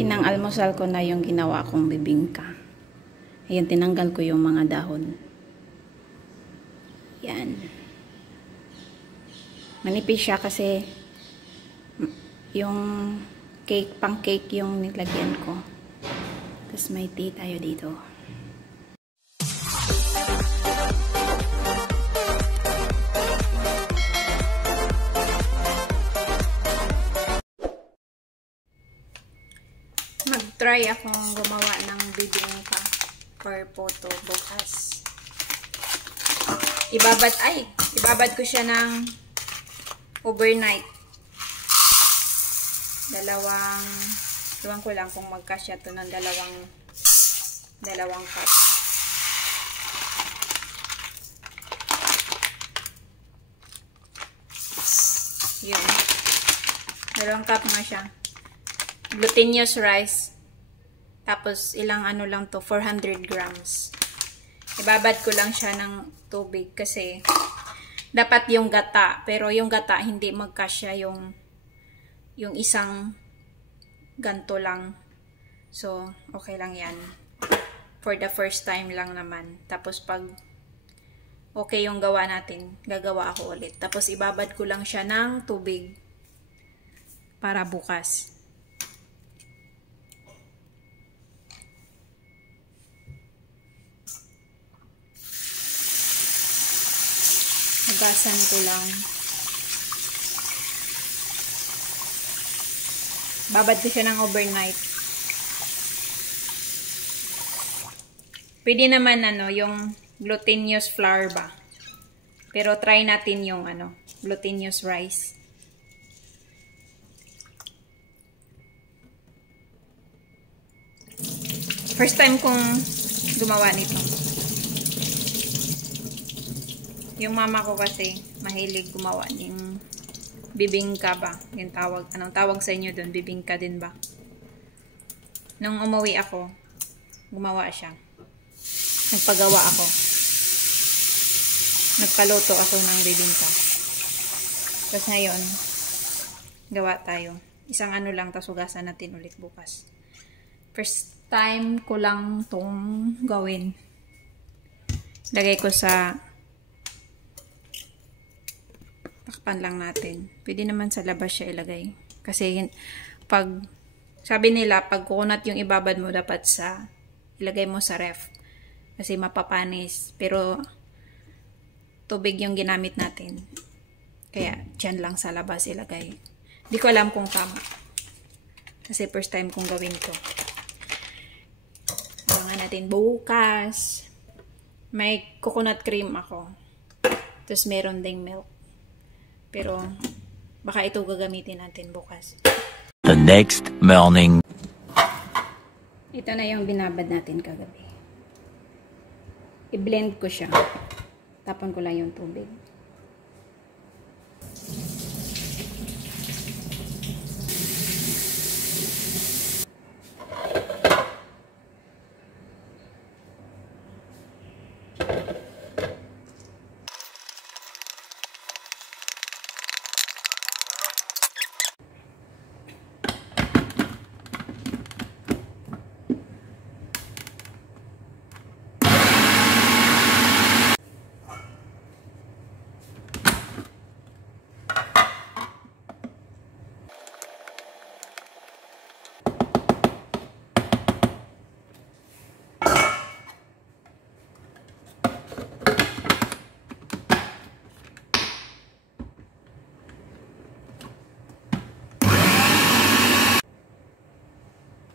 Pinang-almusal ko na yung ginawa kong bibingka. Ayan, tinanggal ko yung mga dahon. Yan. Manipis siya kasi yung cake, pang cake yung nilagyan ko. Tapos may tea tayo dito. Mag-try akong gumawa ng bibingka for photo bukas. Ibabad ko siya ng overnight. Iwan ko lang kung magkasya to ng dalawang cup. Yun. 2 cup na siya. Glutinous rice. Tapos, ilang ano lang to, 400 grams. Ibabad ko lang siya ng tubig kasi dapat yung gata. Pero yung gata, hindi magkasya yung isang ganto lang. So, okay lang yan. For the first time lang naman. Tapos, pag okay yung gawa natin, gagawa ako ulit. Tapos, ibabad ko lang siya ng tubig para bukas. Hugasan ko lang. Babad ko siya ng overnight. Pwede naman yung glutinous flour ba. Pero try natin yung glutinous rice. First time kong gumawa nito. Yung mama ko kasi mahilig gumawa ng bibingka ba? Yung tawag. Anong tawag sa inyo doon? Bibingka din ba? Nung umuwi ako, gumawa siya. Nagpagawa ako. Nagpaluto ako ng bibingka. Tapos ngayon, gawa tayo. Isang lang, tapos hugasan natin ulit bukas. First time ko lang tong gawin. Lagay ko sa takpan lang natin. Pwede naman sa labas siya ilagay. Kasi sabi nila, pag coconut yung ibabad mo, dapat ilagay mo sa ref. Kasi mapapanis. Pero, tubig yung ginamit natin. Kaya, dyan lang sa labas ilagay. Di ko alam kung tama. Kasi first time kong gawin to. Abangan natin bukas. May coconut cream ako. Tapos meron ding milk. Pero, baka ito gagamitin natin bukas. The next morning. Ito na yung binabad natin kagabi. I-blend ko siya. Tapon ko lang yung tubig.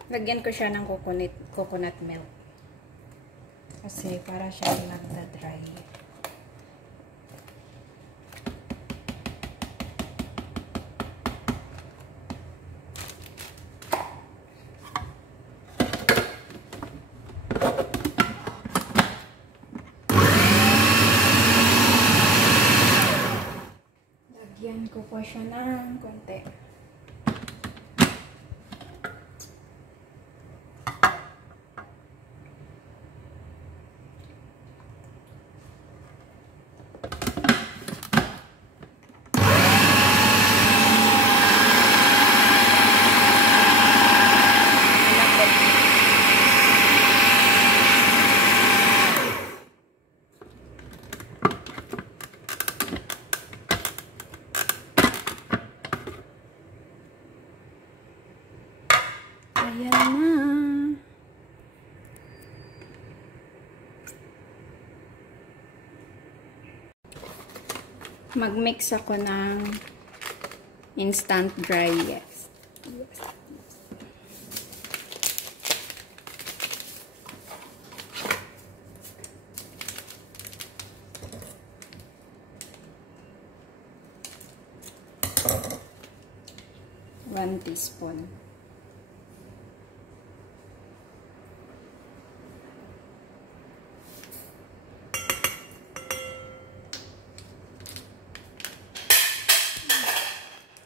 Lagyan ko siya ng coconut milk. Kasi para siya nagda-dry. Lagyan ko po siya ng konti. Ayan na. Mag-mix ako ng instant dry yeast. One teaspoon.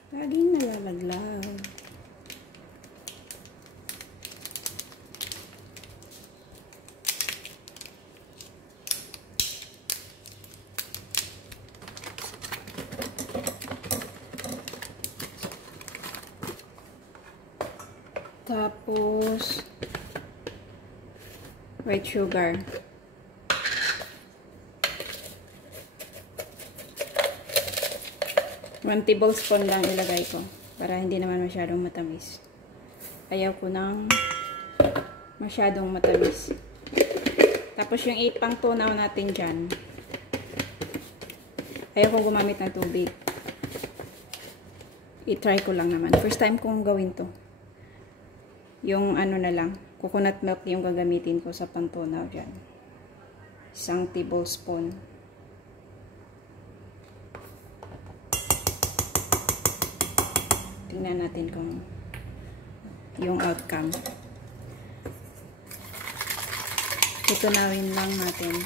Laging nalalaglag. Tapos white sugar. One tablespoon lang ilagay ko para hindi naman masyadong matamis. Ayaw ko ng masyadong matamis. Tapos yung ipang tunaw natin dyan, ayaw kong gumamit ng tubig. I-try ko lang naman. First time kong gawin to. Yung ano na lang, coconut milk yung gagamitin ko sa pantunaw dyan. 1 tablespoon. Tingnan natin kung yung outcome. Tutunawin lang natin.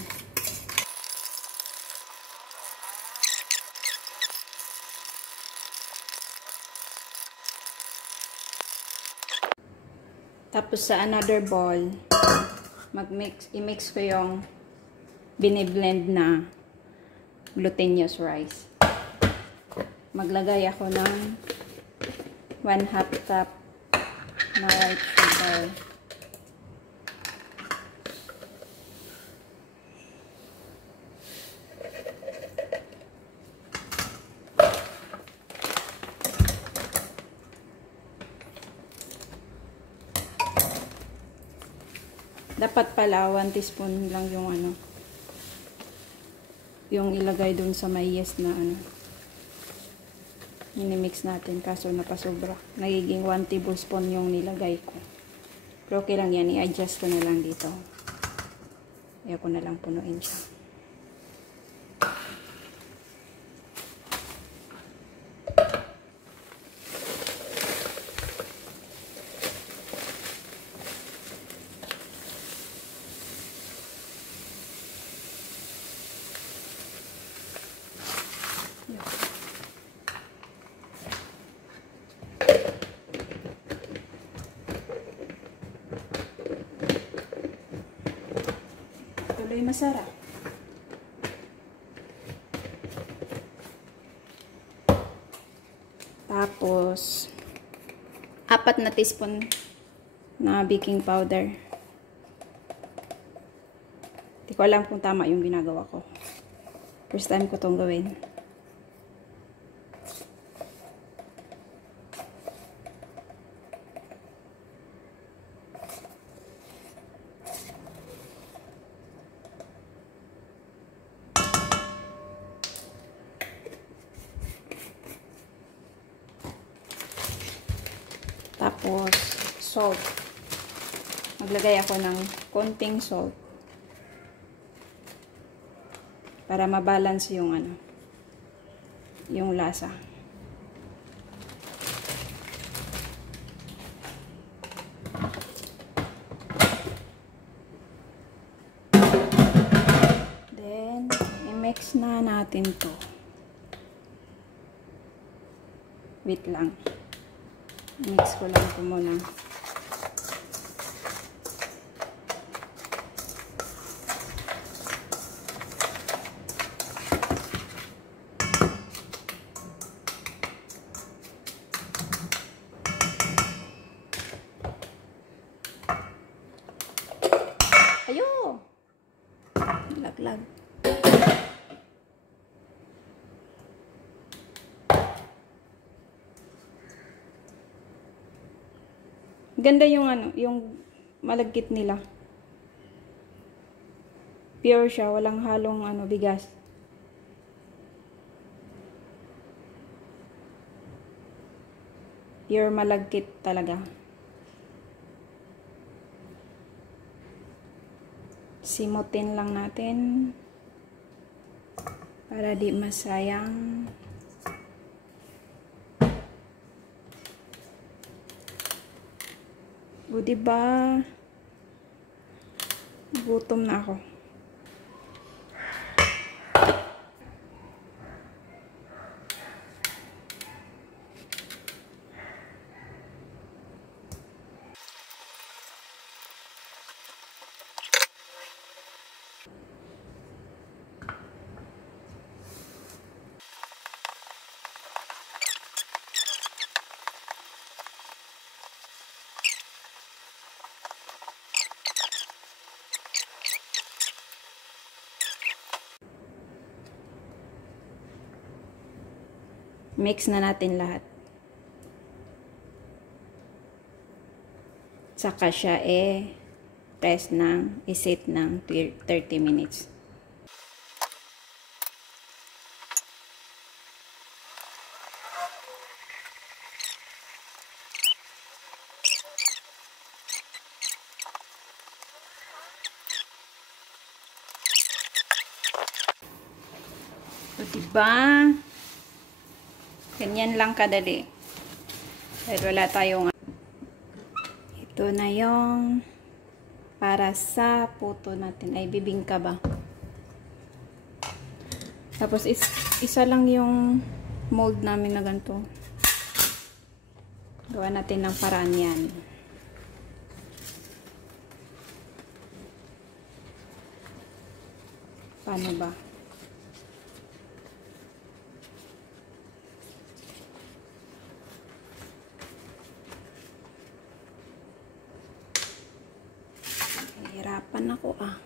Tapos sa another bowl, i-mix ko yung biniblend na glutinous rice. Maglagay ako ng 1/2 cup na white sugar. Dapat pala 1 teaspoon lang yung ano, yung ilagay dun sa may yeast na ano, minimix natin, kaso napasobra. Nagiging 1 tablespoon yung nilagay ko. Pero okay lang yan, i-adjust ko na lang dito. Ayaw ko na lang punuin siya. Tuloy masarap. Tapos 4 na teaspoon na baking powder. Hindi ko alam kung tama yung ginagawa ko. First time ko itong gawin. Tapos, salt. Maglagay ako ng konting salt. Para mabalance yung ano, yung lasa. Then, i-mix na natin to. Wait lang. Mix ko lang ito muna. Ayo! Laglag. Ganda yung ano, yung malagkit nila. Pure siya, walang halong ano, bigas. Pure malagkit talaga. Simutin lang natin para di masayang. O diba? Gutom na ako. Mix na natin lahat. Saka siya press ng, isit ng 30 minutes. So, diba? Ganyan lang kadali. Dahil wala tayong ito na yung para sa puto natin. Ay, bibingka ba? Tapos, isa lang yung mold namin na ganito. Gawa natin ng paraan yan. Paano ba? Hirapan ako ah.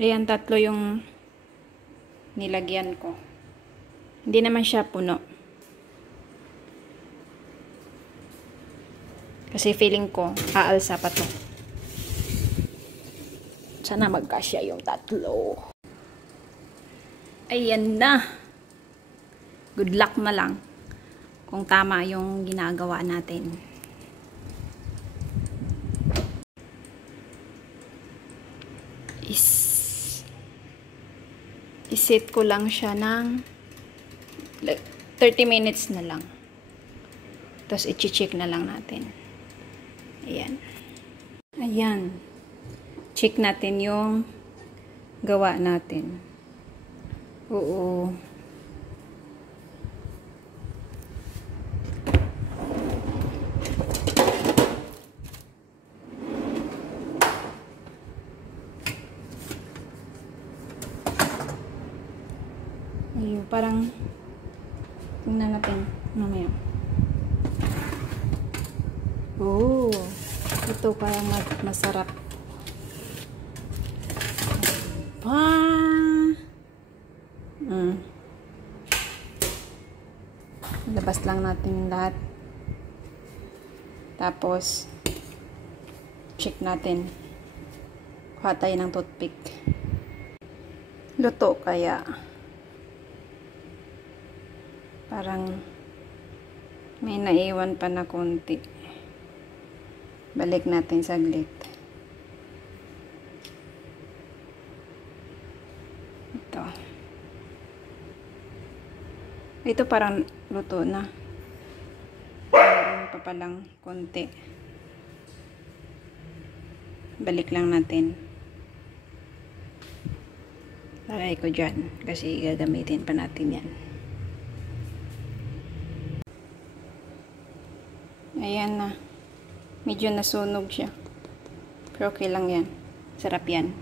Ayan, 3 yung nilagyan ko. Hindi naman siya puno. Kasi feeling ko, aalsa pa to. Sana magkasya yung 3. Ayan na. Good luck na lang kung tama yung ginagawa natin. Isit ko lang siya ng 30 minutes na lang. Tapos i-check na lang natin. Ayan. Ayan. Check natin yung gawa natin. Oo. Ayun, parang tingnan natin mamaya. Oh, ito parang masarap. Labas lang natin lahat. Tapos check natin. Kuha tayo ng toothpick. Luto kaya. Parang may naiwan pa na konti. Balik natin saglit. Ito. Ito parang luto na. Meron pa palang konti. Balik lang natin. Lagay ko dyan kasi gagamitin pa natin yan. Ayan na. Medyo nasunog siya. Pero okay lang yan. Sarap yan.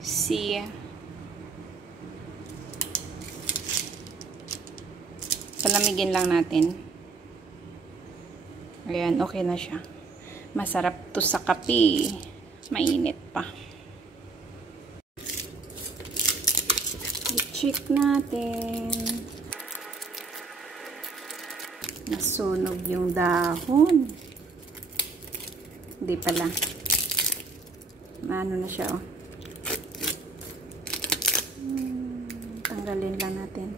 See? Palamigin lang natin. Ayan, okay na siya. Masarap to sa kape. Mainit pa. I-check natin. Nasunog yung dahon. Hindi pala. Ano na siya, oh. Tanggalin lang natin.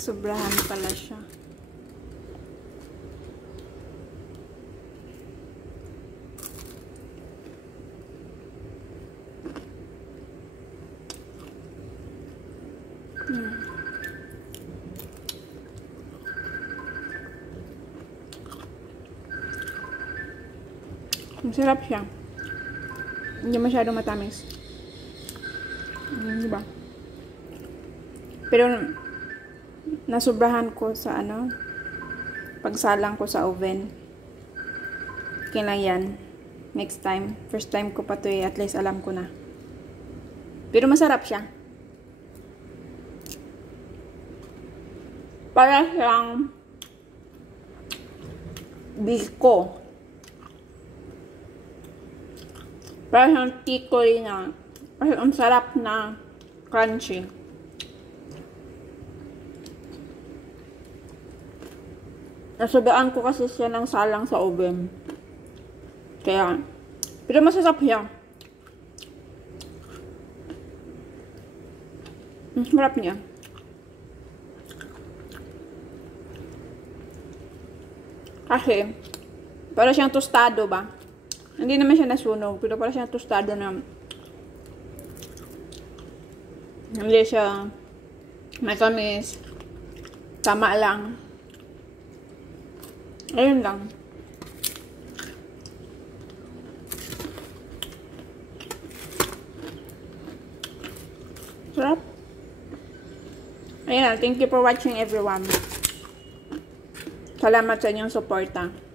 Sobrahan pala siya. Masarap siya. Hindi masyadong matamis. Diba? Pero nasobrahan ko sa pagsalang ko sa oven. Okay lang yan. Next time. First time ko pa to at least alam ko na. Pero masarap siya. Para siyang biko. Para siyang tikoy na. Kasi ang sarap na crunchy. Nasobraan ko kasi siya ng salang sa oven. Kaya, pero masasarap siya. Ang sarap niya. Kasi, para siyang tostado ba? Hindi naman siya nasunog, pero para siyang tostado na hindi siya matamis. Tama lang. Ayun lang. Sarap. Ayun lang. Thank you for watching, everyone. Salamat sa inyong suporta.